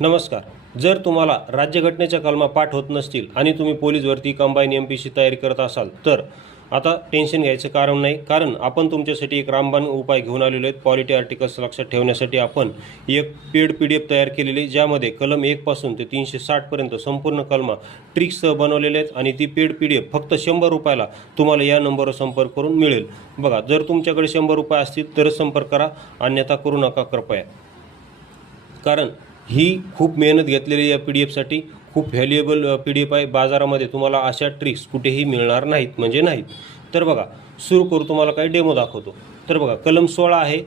नमस्कार. जर तुम्हाला राज्यघटनेच्या कलमा पाठ होत नसतील आणि तुम्ही पोलीस भरती कंबाईन एमपीसी तयारी करत असाल तर आता टेन्शन घ्यायचं कारण नाही, कारण आपण तुमच्यासाठी एक रामबाण उपाय घेऊन आलेलो आहेत. पॉलिटी आर्टिकल्स लक्षात ठेवण्यासाठी आपण एक पेड PDF तयार केलेली, ज्यामध्ये कलम 1 पासून ते 360 पर्यंत संपूर्ण कलमा ट्रिक्ससह बनवलेले आहेत आणि ती पेड PDF फक्त 100 रुपयाला तुम्हाला या नंबरवर संपर्क करून मिळेल. बघा, जर तुमच्याकडे 100 रुपये असतील तरच संपर्क करा, अन्यथा करू नका कृपया. कारण ही खूप मेहनत घेतलेली या PDF खूप व्हॅल्युएबल PDF आहे. बाजारामध्ये तुम्हाला अशा ट्रिक्स कुठेही मिळणार नाहीत, म्हणजे नाहीत. तर बघा, सुरू करू. तुम्हाला काही डेमो दाखवतो. तर बघा, कलम 16 आहे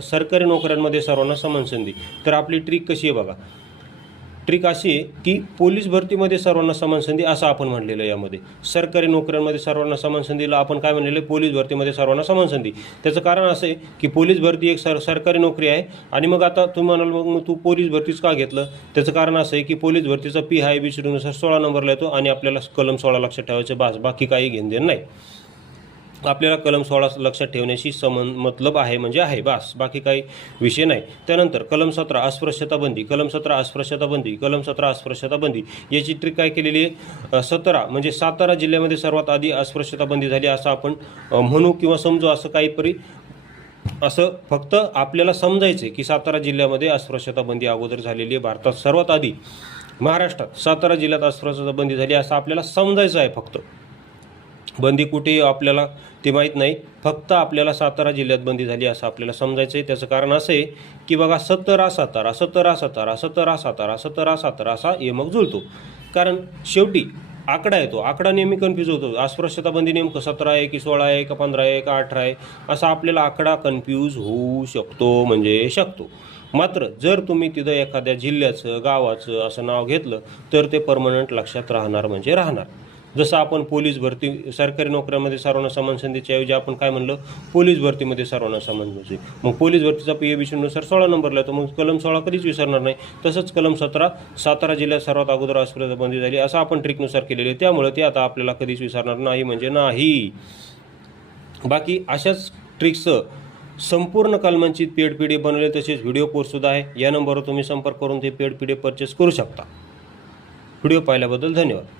सरकारी नोकऱ्यांमध्ये सर्वांना समान संधी. तर आपली ट्रिक कशी आहे बघा. ट्रिक अशी आहे की पोलीस भरतीमध्ये सर्वांना समान संधी असं आपण म्हणलेलं आहे. यामध्ये सरकारी नोकऱ्यांमध्ये सर्वांना समान संधीला आपण काय म्हणलेलं आहे, पोलीस भरतीमध्ये सर्वांना समान संधी. त्याचं कारण असं आहे की पोलीस भरती एक सरकारी नोकरी आहे. आणि मग आता तुम्ही म्हणाल मग तू पोलीस भरतीच का घेतलं. त्याचं कारण असं आहे की पोलीस भरतीचा पी हा ABCDनुसार 16 नंबरला येतो आणि आपल्याला कलम 16 लक्षात ठेवायचं, बाकी काही घेणदेण नाही. आपल्याला कलम 16 लक्षात ठेवण्याशी मतलब आहे, म्हणजे आहे, बाकी काही विषय नाही. त्यानंतर कलम 17 अस्पृश्यता बंदी, कलम 17 अस्पृश्यता बंदी, कलम 17 अस्पृश्यता बंदी. याची ट्रिक काय केलेली आहे, 17 म्हणजे सातारा जिल्ह्यामध्ये सर्वात आधी अस्पृश्यता बंदी झाली असं आपण म्हणू किंवा समजू. असं काहीतरी असं फक्त आपल्याला समजायचं की सातारा जिल्ह्यामध्ये अस्पृश्यता बंदी अगोदर झालेली आहे. भारतात सर्वात आधी महाराष्ट्रात सातारा जिल्ह्यात अस्पृश्यता बंदी झाली असं आपल्याला समजायचं आहे. फक्त बंदी कुठे आपल्याला ते माहीत नाही, फक्त आपल्याला सातारा जिल्ह्यात बंदी झाली असं आपल्याला समजायचं आहे. त्याचं कारण असं आहे की बघा, 17 17 17 17 17 17 17 17 असा मग जुळतो. कारण शेवटी आकडा येतो, आकडा नेहमी कन्फ्यूज होतो. अस्पृश्यता बंदी नेमकं 17 आहे की 16 आहे का 15 आहे का 18 आहे, असा आपल्याला आकडा कन्फ्यूज होऊ शकतो, म्हणजे शकतो. मात्र जर तुम्ही तिथं एखाद्या जिल्ह्याचं गावाचं असं नाव घेतलं तर ते परमनंट लक्षात राहणार, म्हणजे राहणार. जसं आपण पोलीस भरती सरकारी नोकऱ्यांमध्ये सर्वांना समान संधीच्या ऐवजी आपण काय म्हणलं, पोलीस भरतीमध्ये सर्वांना समान संधी. मग पोलीस भरतीचा PABCनुसार 16 नंबरला येतो, मग कलम 16 कधीच विसरणार नाही. तसंच कलम 17 सातारा जिल्ह्यात सर्वात अगोदर अस्पृश्यता बंदी झाली असं आपण ट्रिकनुसार केलेली आहे. त्यामुळे ते आता आपल्याला कधीच विसरणार नाही, म्हणजे नाही. बाकी अशाच ट्रिक्सचं संपूर्ण कलमांची पेड PDF बनवले, तसेच व्हिडिओ कोर्ससुद्धा आहे. या नंबरवर तुम्ही संपर्क करून ते पेड PDF परचेस करू शकता. व्हिडिओ पाहिल्याबद्दल धन्यवाद.